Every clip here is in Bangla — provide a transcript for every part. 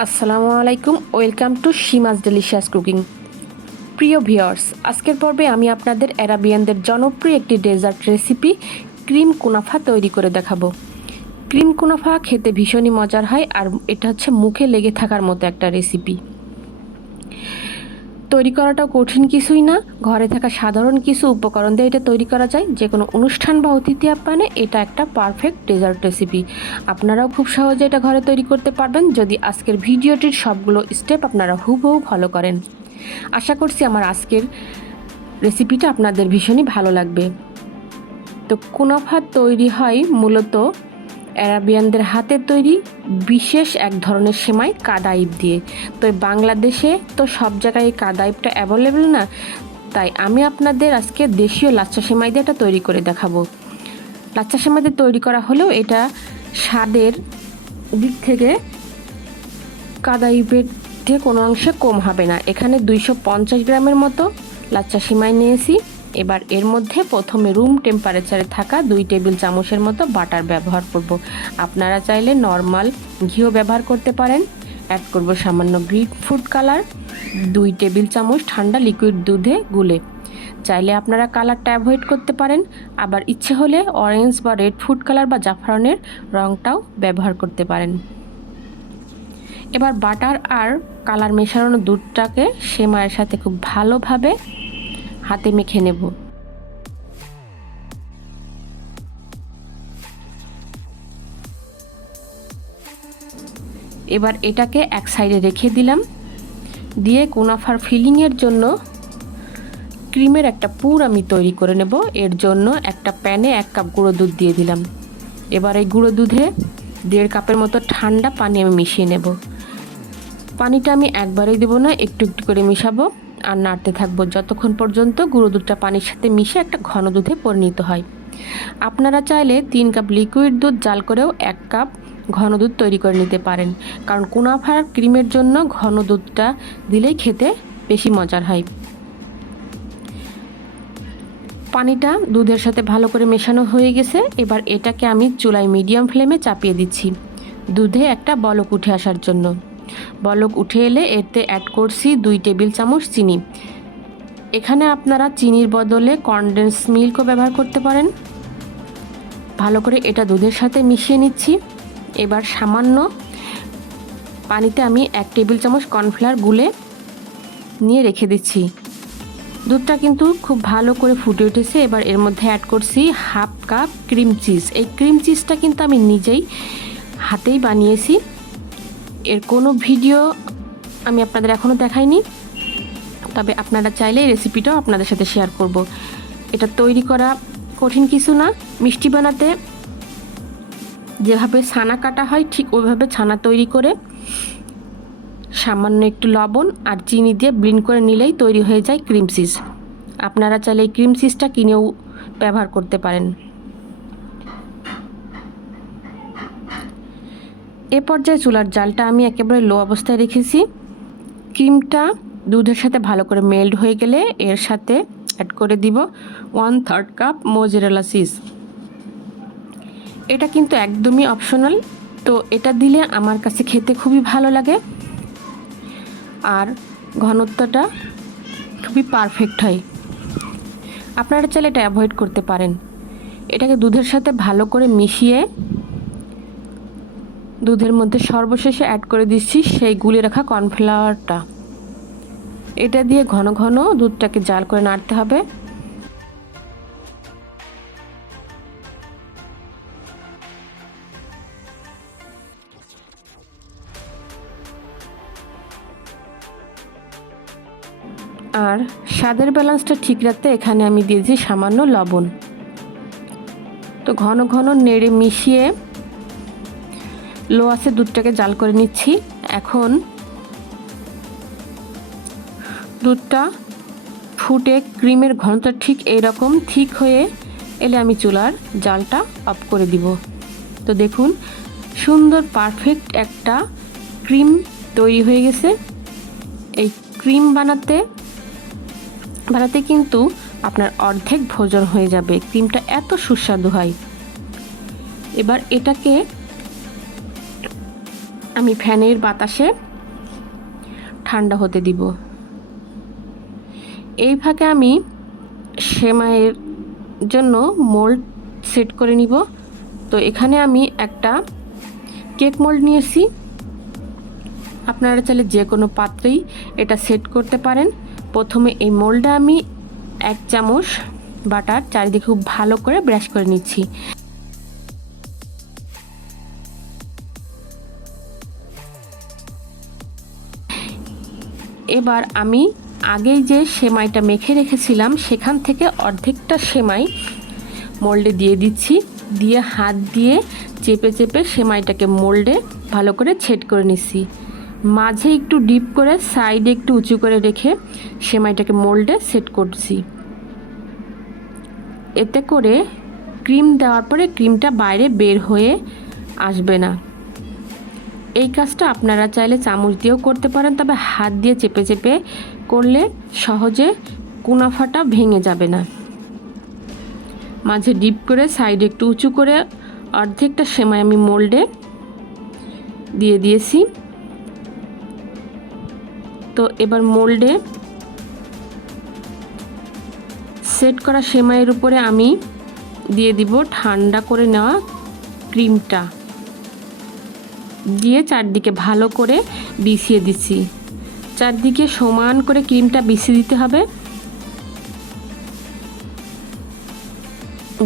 আসসালামু আলাইকুম, ওয়েলকাম টু সীমাস ডেলিশিয়াস কুকিং। প্রিয় ভিউয়ার্স, আজকের পর্বে আমি আপনাদের আরাবিয়ানদের জনপ্রিয় একটি ডেজার্ট রেসিপি ক্রিম কুনাফা তৈরি করে দেখাবো। ক্রিম কুনাফা খেতে ভীষণই মজার হয়, আর এটা হচ্ছে মুখে লেগে থাকার মতো একটা রেসিপি। তৈরি করাটাও কঠিন কিছুই না, ঘরে থাকা সাধারণ কিছু উপকরণ দিয়ে এটা তৈরি করা যায়। যে কোনো অনুষ্ঠান বা অতিথি আপ্যায়নে এটা একটা পারফেক্ট ডেজার্ট রেসিপি। আপনারাও খুব সহজে এটা ঘরে তৈরি করতে পারবেন যদি আজকের ভিডিওটির সবগুলো স্টেপ আপনারা হুবহু ফলো করেন। আশা করছি আমার আজকের রেসিপিটা আপনাদের ভীষণই ভালো লাগবে। তো কুনাফা তৈরি হয় মূলত আরাবিয়ানদের হাতে তৈরি বিশেষ এক ধরনের সেমাই কাদাইব দিয়ে। তো বাংলাদেশে তো সব জায়গায় এই কাদাইবটা অ্যাভেলেবেল না, তাই আমি আপনাদের আজকে দেশীয় লাচ্চা সেমাই দিয়ে এটা তৈরি করে দেখাবো। লাচ্চা সেমাই দিয়ে তৈরি করা হলেও এটা স্বাদের দিক থেকে কাদাইবের থেকে কোনো অংশে কম হবে না। এখানে 250 গ্রামের মতো লাচ্চা সেমাই নিয়েছি। এবার এর মধ্যে প্রথমে রুম টেম্পারেচারে থাকা 2 টেবিল চামচের মতো বাটার ব্যবহার করব। আপনারা চাইলে নর্মাল ঘিও ব্যবহার করতে পারেন। অ্যাড করব সামান্য গ্রিন ফুড কালার, 2 টেবিল চামচ ঠান্ডা লিকুইড দুধে গুলে। চাইলে আপনারা কালারটা অ্যাভয়েড করতে পারেন, আবার ইচ্ছে হলে অরেঞ্জ বা রেড ফুড কালার বা জাফরানের রঙটাও ব্যবহার করতে পারেন। এবার বাটার আর কালার মেশানো দুধটাকে সেমাইয়ের সাথে খুব ভালোভাবে হাতে মেখে নেব। এবার এটাকে এক সাইডে রেখে দিলাম। দিয়ে কুনাফার ফিলিংয়ের জন্য ক্রিমের একটা পুর আমি তৈরি করে নেব। এর জন্য একটা প্যানে 1 কাপ গুঁড়ো দুধ দিয়ে দিলাম। এবার এই গুঁড়ো দুধে 1.5 কাপের মতো ঠান্ডা পানি আমি মিশিয়ে নেব। পানিটা আমি একবারেই দেবো না, একটু একটু করে মিশাবো আর নাড়তে থাকবো যতক্ষণ পর্যন্ত গুঁড়ো দুধটা পানির সাথে মিশে একটা ঘন দুধে পরিণত হয়। আপনারা চাইলে 3 কাপ লিকুইড দুধ জাল করেও 1 কাপ ঘন দুধ তৈরি করে নিতে পারেন, কারণ কুনাফার ক্রিমের জন্য ঘন দুধটা দিলেই খেতে বেশি মজার হয়। পানিটা দুধের সাথে ভালো করে মেশানো হয়ে গেছে। এবার এটাকে আমি চুলায় মিডিয়াম ফ্লেমে চাপিয়ে দিচ্ছি দুধে একটা বলক উঠে আসার জন্য। বলক উঠে এলে এতে অ্যাড করছি 2 টেবিল চামচ চিনি। এখানে আপনারা চিনির বদলে কনডেন্স মিল্কও ব্যবহার করতে পারেন। ভালো করে এটা দুধের সাথে মিশিয়ে নিচ্ছি। এবার সামান্য পানিতে আমি 1 টেবিল চামচ কর্নফ্লাওয়ার গুলে নিয়ে রেখে দিচ্ছি। দুধটা কিন্তু খুব ভালো করে ফুটে উঠেছে। এবার এর মধ্যে অ্যাড করছি 1/2 কাপ ক্রিম চিজ। এই ক্রিম চিজটা কিন্তু আমি নিজেই হাতেই বানিয়েছি। এর কোনো ভিডিও আমি আপনাদের এখনও দেখাইনি, তবে আপনারা চাইলে এই রেসিপিটাও আপনাদের সাথে শেয়ার করব। এটা তৈরি করা কঠিন কিছু না। মিষ্টি বানাতে যেভাবে ছানা কাটা হয় ঠিক ওইভাবে ছানা তৈরি করে সামান্য একটু লবণ আর চিনি দিয়ে ব্লেন্ড করে নিলেই তৈরি হয়ে যায় ক্রিম চিজ। আপনারা চাইলে এই ক্রিম চিজটা কিনেও ব্যবহার করতে পারেন। এ পর্যায়ে চুলার জালটা আমি একেবারে লো অবস্থায় রেখেছি। ক্রিমটা দুধের সাথে ভালো করে মেল্ট হয়ে গেলে এর সাথে অ্যাড করে দিব 1/3 কাপ মোজারেলা চিজ। এটা কিন্তু একদমই অপশনাল, তো এটা দিলে আমার কাছে খেতে খুবই ভালো লাগে আর ঘনত্বটা খুবই পারফেক্ট হয়। আপনারা চাইলে এটা অ্যাভয়েড করতে পারেন। এটাকে দুধের সাথে ভালো করে মিশিয়ে দুধের মধ্যে সর্বশেষে অ্যাড করে দিচ্ছি সেই গুলে রাখা কর্নফ্লাওয়ারটা। এটা দিয়ে ঘন ঘন দুধটাকে জাল করে নাড়তে হবে। আর স্বাদের ব্যালেন্সটা ঠিক রাখতে এখানে আমি দিয়েছি সামান্য লবণ। তো ঘন ঘন নেড়ে মিশিয়ে লো আঁচে দুধটাকে জাল করে নিচ্ছি। এখন দুধটা ফুটে ক্রিমের ঘনটা ঠিক এইরকম ঠিক হয়ে এলে আমি চুলার জালটা অফ করে দিব। তো দেখুন, সুন্দর পারফেক্ট একটা ক্রিম তৈরি হয়ে গেছে। এই ক্রিম বানাতে কিন্তু আপনার অর্ধেক ভোজন হয়ে যাবে। ক্রিমটা এত সুস্বাদু হয়। এবার এটাকে আমি ফ্যানের বাতাসে ঠান্ডা হতে দিব। এই ফাঁকে আমি সেমাইয়ের জন্য মোল্ড সেট করে নিব। তো এখানে আমি একটা কেক মোল্ড নিয়েছি। আপনারা চাইলে যে কোনো পাত্রেই এটা সেট করতে পারেন। প্রথমে এই মোল্ডে আমি 1 চামচ বাটার চারিদিকে খুব ভালো করে ব্রাশ করে নিচ্ছি। এবার আমি আগেই যে সেমাইটা মেখে রেখেছিলাম সেখান থেকে অর্ধেকটা সেমাই মোল্ডে দিয়ে দিচ্ছি। দিয়ে হাত দিয়ে চেপে চেপে সেমাইটাকে মোল্ডে ভালো করে ছেদ করে নিচ্ছি। মাঝে একটু ডিপ করে সাইডে একটু উঁচু করে রেখে সেমাইটাকে মোল্ডে সেট করছি। এতে করে ক্রিম দেওয়ার পরে ক্রিমটা বাইরে বের হয়ে আসবে না। এই কাজটা আপনারা চাইলে চামচ দিয়েও করতে পারেন, তবে হাত দিয়ে চেপে চেপে করলে সহজে কুনাফাটা ভেঙে যাবে না। মাঝে ডিপ করে সাইডে একটু উঁচু করে অর্ধেকটা সেমাই আমি মোল্ডে দিয়ে দিয়েছি। তো এবার মোল্ডে সেট করা সেমাইয়ের উপরে আমি দিয়ে দিব ঠান্ডা করে নেওয়া ক্রিমটা, দিয়ে চারদিকে ভালো করে বিছিয়ে দিচ্ছি। চারদিকে সমান করে ক্রিমটা বিছিয়ে দিতে হবে।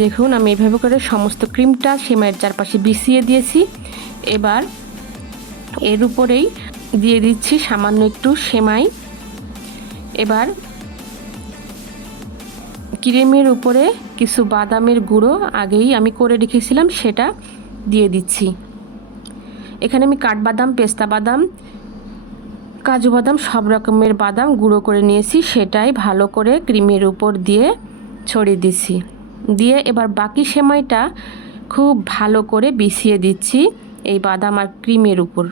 দেখুন আমি এভাবে করে সমস্ত ক্রিমটা সেমাইয়ের চারপাশে বিছিয়ে দিয়েছি। এবার এর উপরেই দিয়ে দিচ্ছি সামান্য একটু সেমাই। এবার ক্রিমের উপরে কিছু বাদামের গুঁড়ো আগেই আমি করে রেখেছিলাম সেটা দিয়ে দিচ্ছি। এখানে আমি কাঠবাদাম, পেস্তা বাদাম, কাজু বাদাম সব রকমের বাদাম গুঁড়ো করে নিয়েছি, সেটাই ভালো করে ক্রিমের উপর দিয়ে ছড়িয়ে দিচ্ছি। দিয়ে এবার বাকি সেমাইটা খুব ভালো করে বিছিয়ে দিচ্ছি এই বাদাম আর ক্রিমের উপর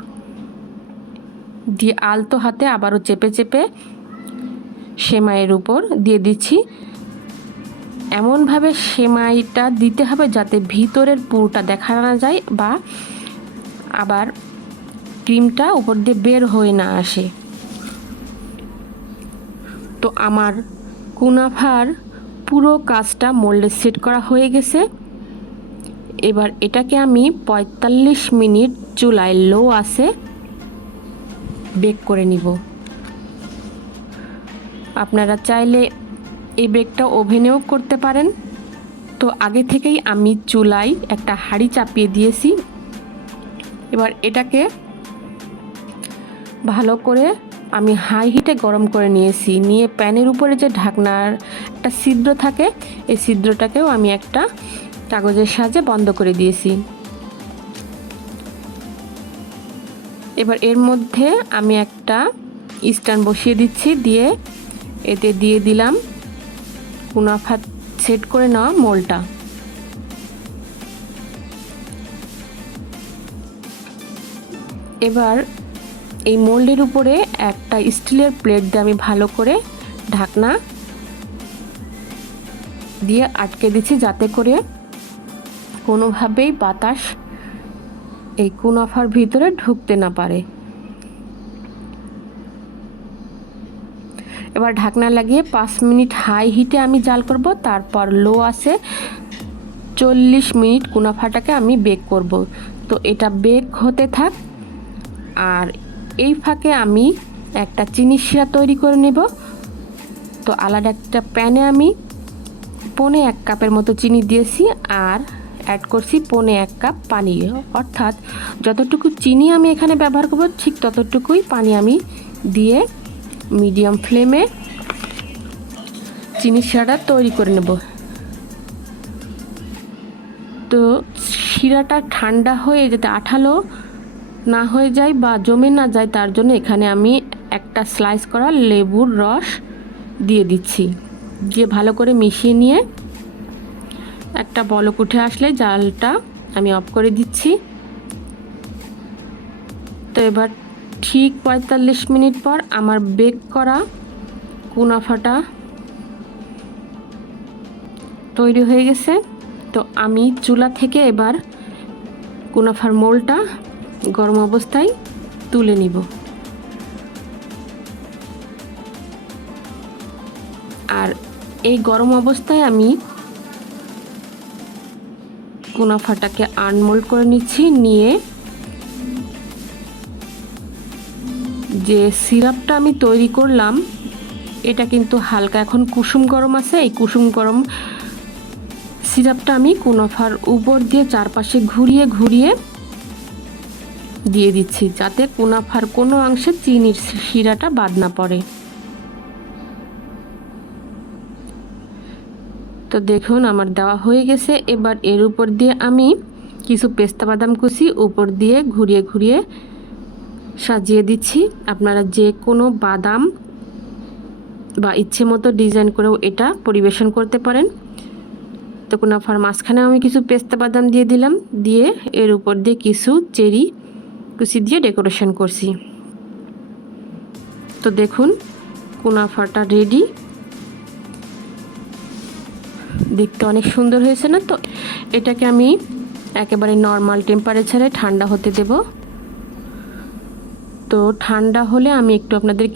দিয়ে আলতো হাতে আবারও চেপে চেপে সেমাইয়ের উপর দিয়ে দিচ্ছি। এমনভাবে সেমাইটা দিতে হবে যাতে ভিতরের পুরটা দেখা না যায় বা আবার ক্রিমটা উপর দিয়ে বের হয়ে না আসে। তো আমার কুনাফার পুরো কাজটা মোল্ডে সেট করা হয়ে গেছে। এবার এটাকে আমি 45 মিনিট চুলায় লো আঁচে বেক করে নিব। আপনারা চাইলে এই বেকটা ওভেনেও করতে পারেন। তো আগে থেকেই আমি চুলায় একটা হাঁড়ি চাপিয়ে দিয়েছি। এবার এটাকে ভালো করে আমি হাই হিটে গরম করে নিয়েছি। নিয়ে প্যানের উপরে যে ঢাকনার একটা ছিদ্র থাকে এই ছিদ্রটাকেও আমি একটা কাগজের সাহায্যে বন্ধ করে দিয়েছি। এবার এর মধ্যে আমি একটা স্ট্যান্ড বসিয়ে দিচ্ছি, দিয়ে এতে দিয়ে দিলাম কুনাফা সেট করে নেওয়া মোল্ডটা। এবার এই মোল্ডের উপরে একটা স্টিলের প্লেট দিয়ে আমি ভালো করে ঢাকনা দিয়ে আটকে দিচ্ছি যাতে করে কোনোভাবেই বাতাস এই কুনাফার ভিতরে ঢুকতে না পারে। এবার ঢাকনা লাগিয়ে 5 মিনিট হাই হিটে আমি জাল করব, তারপর লো আঁচে 40 মিনিট কুনাফাটাকে আমি বেক করব। তো এটা বেক হতে থাক, আর এই ফাঁকে আমি একটা চিনি শিরা তৈরি করে নেব। তো আলাদা একটা প্যানে আমি 1.25 কাপের মতো চিনি দিয়েছি আর অ্যাড করছি 1.25 কাপ পানি। অর্থাৎ যতটুকু চিনি আমি এখানে ব্যবহার করব ঠিক ততটুকুই পানি আমি দিয়ে মিডিয়াম ফ্লেমে চিনি শিরাটা তৈরি করে নেব। তো শিরাটা ঠান্ডা হয়ে যাতে আঠালো না হয়ে যায় বা জমে না যায় তার জন্য এখানে আমি একটা স্লাইস করা লেবুর রস দিয়ে দিচ্ছি। দিয়ে ভালো করে মিশিয়ে নিয়ে একটা বলক উঠে আসলে জালটা আমি অফ করে দিচ্ছি। তো এবার ঠিক 45 মিনিট পর আমার বেক করা কুনাফাটা তৈরি হয়ে গেছে। তো আমি চুলা থেকে এবার কুনাফার মোল্ডটা গরম অবস্থায় তুলে নিব। আর এই গরম অবস্থায় আমি কুনাফাটাকে আনমোল্ড করে নিচ্ছি। নিয়ে যে সিরাপটা আমি তৈরি করলাম এটা কিন্তু হালকা এখন কুসুম গরম আছে। এই কুসুম গরম সিরাপটা আমি কুনাফার উপর দিয়ে চারপাশে ঘুরিয়ে ঘুরিয়ে দিয়ে দিচ্ছি, যাতে কুনাফার কোনো অংশে চিনির শিরাটা বাদ না পড়ে। তো দেখুন আমার দেওয়া হয়ে গেছে। এবার এর উপর দিয়ে আমি কিছু পেস্তা বাদাম কুচি উপর দিয়ে ঘুরিয়ে ঘুরিয়ে সাজিয়ে দিচ্ছি। আপনারা যে কোনো বাদাম বা ইচ্ছে মতো ডিজাইন করেও এটা পরিবেশন করতে পারেন। তো কুনাফার মাঝখানে আমি কিছু পেস্তা বাদাম দিয়ে দিলাম, দিয়ে এর উপর দিয়ে কিছু চেরি কুচি দিয়ে ডেকোরেশন করছি। তো দেখুন কুনাফাটা রেডি, দেখতে অনেক সুন্দর হয়েছে না? তো এটাকে আমি একেবারে নর্মাল টেম্পারেচারে ঠান্ডা হতে দেব। তো ঠান্ডা হলে আমি একটু আপনাদের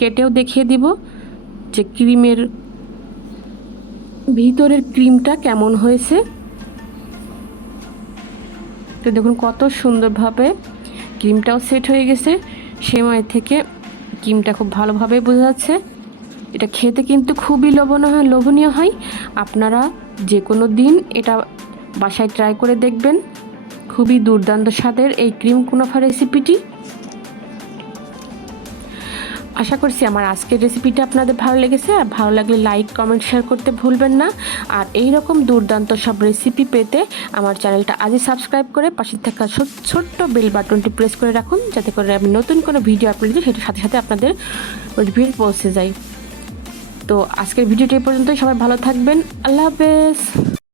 কেটেও দেখিয়ে দিব যে ক্রিমের ভিতরের ক্রিমটা কেমন হয়েছে। তো দেখুন কত সুন্দরভাবে ক্রিমটাও সেট হয়ে গেছে। সেমাই থেকে ক্রিমটা খুব ভালোভাবে বোঝা যাচ্ছে। এটা খেতে কিন্তু খুবই লোভনীয় হয়। আপনারা যে কোনো দিন এটা বাসায় ট্রাই করে দেখবেন। খুবই দুর্দান্ত স্বাদের এই ক্রিম কুনাফা রেসিপিটি। আশা করছি আমার আজকের রেসিপিটা আপনাদের ভালো লেগেছে। আর ভালো লাগলে লাইক কমেন্ট শেয়ার করতে ভুলবেন না। আর এই রকম দুর্দান্ত সব রেসিপি পেতে আমার চ্যানেলটা আজই সাবস্ক্রাইব করে পাশে থাকা ছোট্ট বেল বাটনটি প্রেস করে রাখুন, যাতে করে আমি নতুন কোনো ভিডিও আপলোড দিই সেটার সাথে সাথে আপনাদের নোটিফিকেশন পৌঁছে যায়। তো আজকের ভিডিওটি এই পর্যন্তই। সবাই ভালো থাকবেন। আল্লাহ হাফেজ।